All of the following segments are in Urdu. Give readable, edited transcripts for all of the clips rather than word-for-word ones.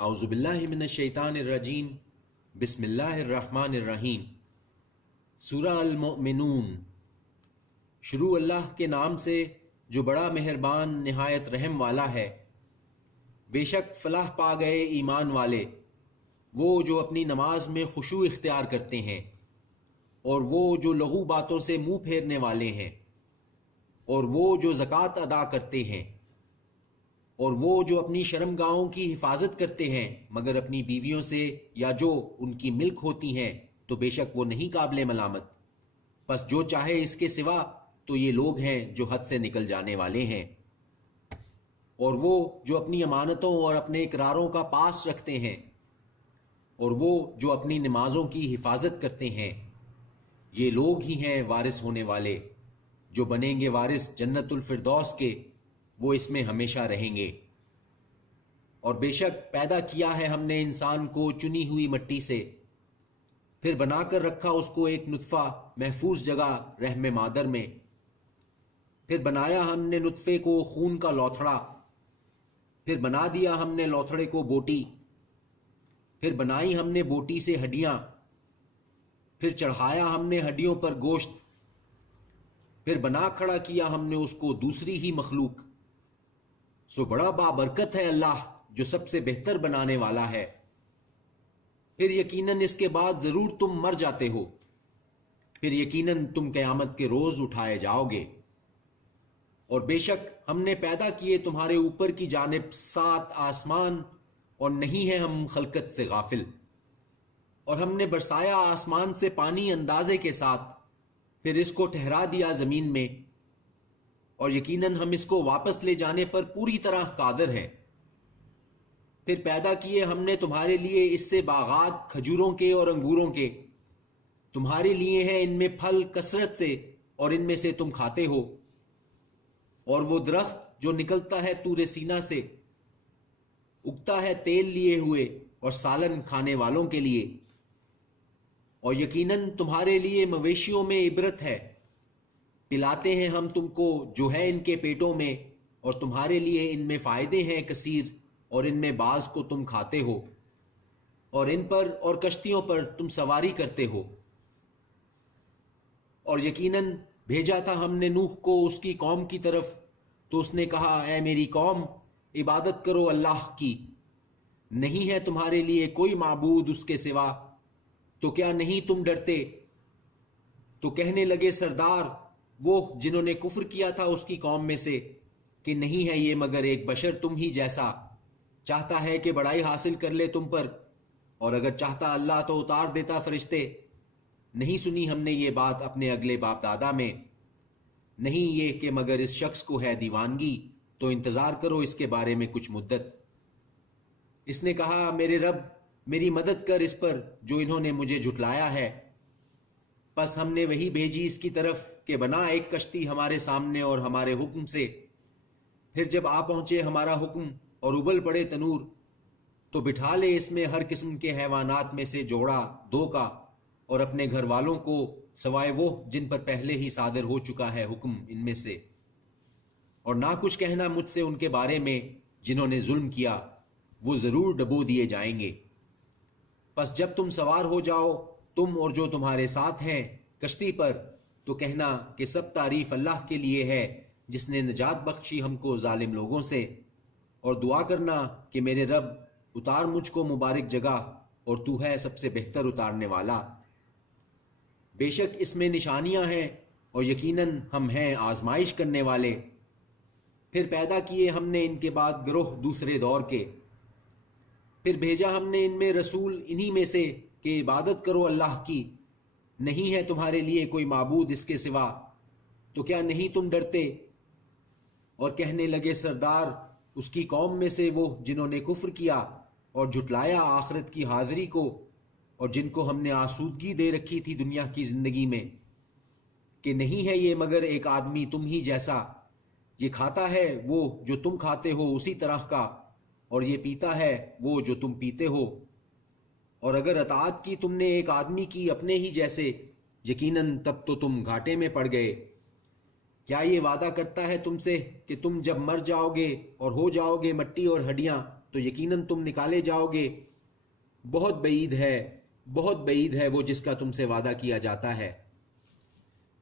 اعوذ باللہ من الشیطان الرجیم بسم اللہ الرحمن الرحیم۔ سورہ المؤمنون۔ شروع اللہ کے نام سے جو بڑا مہربان نہایت رحم والا ہے۔ بے شک فلاح پا گئے ایمان والے، وہ جو اپنی نماز میں خشوع اختیار کرتے ہیں، اور وہ جو لغو باتوں سے منہ پھیرنے والے ہیں، اور وہ جو زکوٰۃ ادا کرتے ہیں، اور وہ جو اپنی شرمگاہوں کی حفاظت کرتے ہیں مگر اپنی بیویوں سے یا جو ان کی ملک ہوتی ہیں، تو بے شک وہ نہیں قابل ملامت۔ پس جو چاہے اس کے سوا تو یہ لوگ ہیں جو حد سے نکل جانے والے ہیں۔ اور وہ جو اپنی امانتوں اور اپنے اقراروں کا پاس رکھتے ہیں، اور وہ جو اپنی نمازوں کی حفاظت کرتے ہیں، یہ لوگ ہی ہیں وارث ہونے والے، جو بنیں گے وارث جنت الفردوس کے، وہ اس میں ہمیشہ رہیں گے۔ اور بے شک پیدا کیا ہے ہم نے انسان کو چنی ہوئی مٹی سے، پھر بنا کر رکھا اس کو ایک نطفہ محفوظ جگہ رحم مادر میں، پھر بنایا ہم نے نطفے کو خون کا لوتھڑا، پھر بنا دیا ہم نے لوتھڑے کو بوٹی، پھر بنائی ہم نے بوٹی سے ہڈیاں، پھر چڑھایا ہم نے ہڈیوں پر گوشت، پھر بنا کھڑا کیا ہم نے اس کو دوسری ہی مخلوق۔ سو بڑا بابرکت ہے اللہ جو سب سے بہتر بنانے والا ہے۔ پھر یقیناً اس کے بعد ضرور تم مر جاتے ہو، پھر یقیناً تم قیامت کے روز اٹھائے جاؤ گے۔ اور بے شک ہم نے پیدا کیے تمہارے اوپر کی جانب 7 آسمان، اور نہیں ہیں ہم خلقت سے غافل۔ اور ہم نے برسایا آسمان سے پانی اندازے کے ساتھ، پھر اس کو ٹھہرا دیا زمین میں، اور یقیناً ہم اس کو واپس لے جانے پر پوری طرح قادر ہیں۔ پھر پیدا کیے ہم نے تمہارے لیے اس سے باغات کھجوروں کے اور انگوروں کے، تمہارے لیے ہیں ان میں پھل کثرت سے، اور ان میں سے تم کھاتے ہو۔ اور وہ درخت جو نکلتا ہے طور سینا سے، اگتا ہے تیل لیے ہوئے اور سالن کھانے والوں کے لیے۔ اور یقیناً تمہارے لیے مویشیوں میں عبرت ہے، پلاتے ہیں ہم تم کو جو ہے ان کے پیٹوں میں، اور تمہارے لیے ان میں فائدے ہیں کثیر، اور ان میں بعض کو تم کھاتے ہو، اور ان پر اور کشتیوں پر تم سواری کرتے ہو۔ اور یقیناً بھیجا تھا ہم نے نوح کو اس کی قوم کی طرف، تو اس نے کہا اے میری قوم، عبادت کرو اللہ کی، نہیں ہے تمہارے لیے کوئی معبود اس کے سوا، تو کیا نہیں تم ڈرتے؟ تو کہنے لگے سردار وہ جنہوں نے کفر کیا تھا اس کی قوم میں سے کہ نہیں ہے یہ مگر ایک بشر تم ہی جیسا، چاہتا ہے کہ بڑائی حاصل کر لے تم پر، اور اگر چاہتا اللہ تو اتار دیتا فرشتے۔ نہیں سنی ہم نے یہ بات اپنے اگلے باپ دادا میں، نہیں یہ کہ مگر اس شخص کو ہے دیوانگی، تو انتظار کرو اس کے بارے میں کچھ مدت۔ اس نے کہا میرے رب میری مدد کر اس پر جو انہوں نے مجھے جھٹلایا ہے۔ پس ہم نے وہی بھیجی اس کی طرف کہ بنا ایک کشتی ہمارے سامنے اور ہمارے حکم سے، پھر جب آ پہنچے ہمارا حکم اور ابل پڑے تنور، تو بٹھا لے اس میں ہر قسم کے حیوانات میں سے جوڑا 2 کا، اور اپنے گھر والوں کو سوائے وہ جن پر پہلے ہی صادر ہو چکا ہے حکم ان میں سے، اور نہ کچھ کہنا مجھ سے ان کے بارے میں جنہوں نے ظلم کیا، وہ ضرور ڈبو دیے جائیں گے۔ پس جب تم سوار ہو جاؤ تم اور جو تمہارے ساتھ ہیں کشتی پر، تو کہنا کہ سب تعریف اللہ کے لیے ہے جس نے نجات بخشی ہم کو ظالم لوگوں سے، اور دعا کرنا کہ میرے رب اتار مجھ کو مبارک جگہ، اور تو ہے سب سے بہتر اتارنے والا۔ بے شک اس میں نشانیاں ہیں، اور یقیناً ہم ہیں آزمائش کرنے والے۔ پھر پیدا کیے ہم نے ان کے بعد گروہ دوسرے دور کے، پھر بھیجا ہم نے ان میں رسول انہی میں سے کہ عبادت کرو اللہ کی، نہیں ہے تمہارے لیے کوئی معبود اس کے سوا، تو کیا نہیں تم ڈرتے؟ اور کہنے لگے سردار اس کی قوم میں سے وہ جنہوں نے کفر کیا اور جھٹلایا آخرت کی حاضری کو، اور جن کو ہم نے آسودگی دے رکھی تھی دنیا کی زندگی میں، کہ نہیں ہے یہ مگر ایک آدمی تم ہی جیسا، یہ کھاتا ہے وہ جو تم کھاتے ہو اسی طرح کا، اور یہ پیتا ہے وہ جو تم پیتے ہو، اور اگر اطاعت کی تم نے ایک آدمی کی اپنے ہی جیسے، یقیناً تب تو تم گھاٹے میں پڑ گئے۔ کیا یہ وعدہ کرتا ہے تم سے کہ تم جب مر جاؤ گے اور ہو جاؤ گے مٹی اور ہڈیاں، تو یقیناً تم نکالے جاؤ گے. بہت بعید ہے وہ جس کا تم سے وعدہ کیا جاتا ہے.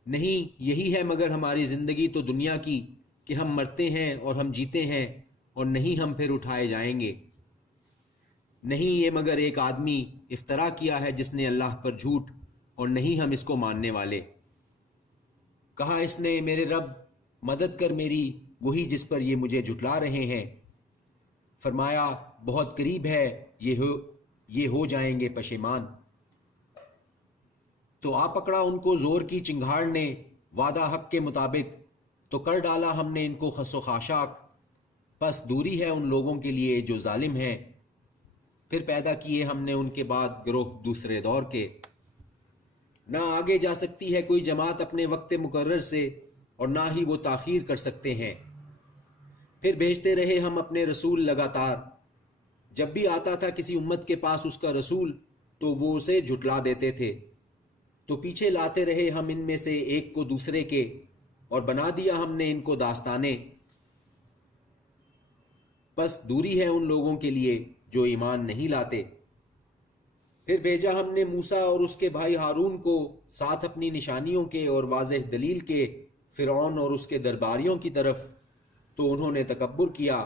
نہیں یہی ہے مگر ہماری زندگی تو دنیا کی کہ ہم مرتے ہیں اور ہم جیتے ہیں اور نہیں ہم پھر اٹھائے جائیں گے. نہیں یہ مگر ایک آدمی افطرا کیا ہے جس نے اللہ پر جھوٹ، اور نہیں ہم اس کو ماننے والے. کہا اس نے میرے رب مدد کر میری، وہی جس پر یہ مجھے جھٹلا رہے ہیں. فرمایا بہت قریب ہے یہ ہو جائیں گے پشیمان. تو آ پکڑا ان کو زور کی چنگھاڑ نے وعدہ حق کے مطابق، تو کر ڈالا ہم نے ان کو خس و خاشاک. پس دوری ہے ان لوگوں کے لیے جو ظالم ہیں. پھر پیدا کیے ہم نے ان کے بعد گروہ دوسرے دور کے. نہ آگے جا سکتی ہے کوئی جماعت اپنے وقت مقرر سے، اور نہ ہی وہ تاخیر کر سکتے ہیں. پھر بھیجتے رہے ہم اپنے رسول لگاتار. جب بھی آتا تھا کسی امت کے پاس اس کا رسول تو وہ اسے جھٹلا دیتے تھے. تو پیچھے لاتے رہے ہم ان میں سے ایک کو دوسرے کے، اور بنا دیا ہم نے ان کو داستانے. بس دوری ہے ان لوگوں کے لیے جو ایمان نہیں لاتے. پھر بھیجا ہم نے موسیٰ اور اس کے بھائی ہارون کو ساتھ اپنی نشانیوں کے اور واضح دلیل کے فرعون اور اس کے درباریوں کی طرف، تو انہوں نے تکبر کیا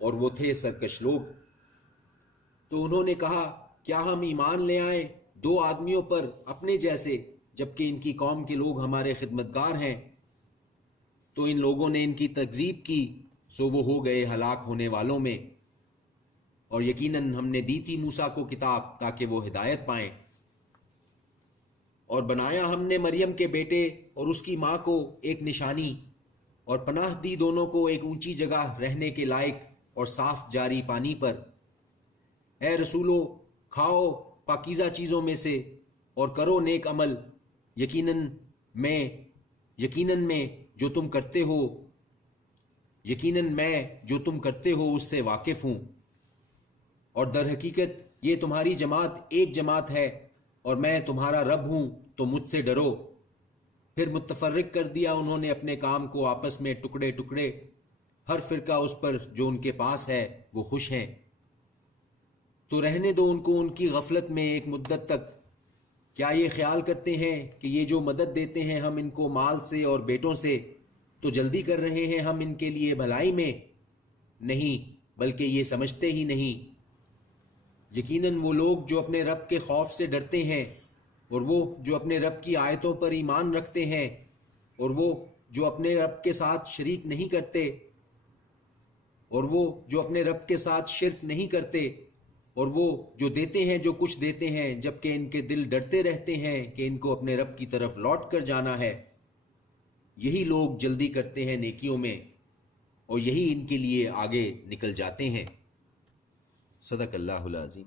اور وہ تھے سرکش لوگ. تو انہوں نے کہا کیا ہم ایمان لے آئیں 2 آدمیوں پر اپنے جیسے، جبکہ ان کی قوم کے لوگ ہمارے خدمتگار ہیں. تو ان لوگوں نے ان کی تکذیب کی، سو وہ ہو گئے ہلاک ہونے والوں میں. اور یقیناً ہم نے دی تھی موسیٰ کو کتاب تاکہ وہ ہدایت پائیں. اور بنایا ہم نے مریم کے بیٹے اور اس کی ماں کو ایک نشانی، اور پناہ دی دونوں کو ایک اونچی جگہ رہنے کے لائق اور صاف جاری پانی پر. اے رسولو کھاؤ پاکیزہ چیزوں میں سے اور کرو نیک عمل، یقیناً میں جو تم کرتے ہو اس سے واقف ہوں. اور در حقیقت یہ تمہاری جماعت ایک جماعت ہے، اور میں تمہارا رب ہوں تو مجھ سے ڈرو. پھر متفرق کر دیا انہوں نے اپنے کام کو آپس میں ٹکڑے ٹکڑے، ہر فرقہ اس پر جو ان کے پاس ہے وہ خوش ہیں. تو رہنے دو ان کو ان کی غفلت میں ایک مدت تک. کیا یہ خیال کرتے ہیں کہ یہ جو مدد دیتے ہیں ہم ان کو مال سے اور بیٹوں سے، تو جلدی کر رہے ہیں ہم ان کے لیے بھلائی میں؟ نہیں بلکہ یہ سمجھتے ہی نہیں. یقیناً وہ لوگ جو اپنے رب کے خوف سے ڈرتے ہیں، اور وہ جو اپنے رب کی آیتوں پر ایمان رکھتے ہیں، اور وہ جو اپنے رب کے ساتھ شرک نہیں کرتے، اور وہ جو دیتے ہیں جو کچھ دیتے ہیں، جبکہ ان کے دل ڈرتے رہتے ہیں کہ ان کو اپنے رب کی طرف لوٹ کر جانا ہے. یہی لوگ جلدی کرتے ہیں نیکیوں میں، اور یہی ان کے لیے آگے نکل جاتے ہیں. صدق اللہ العظیم.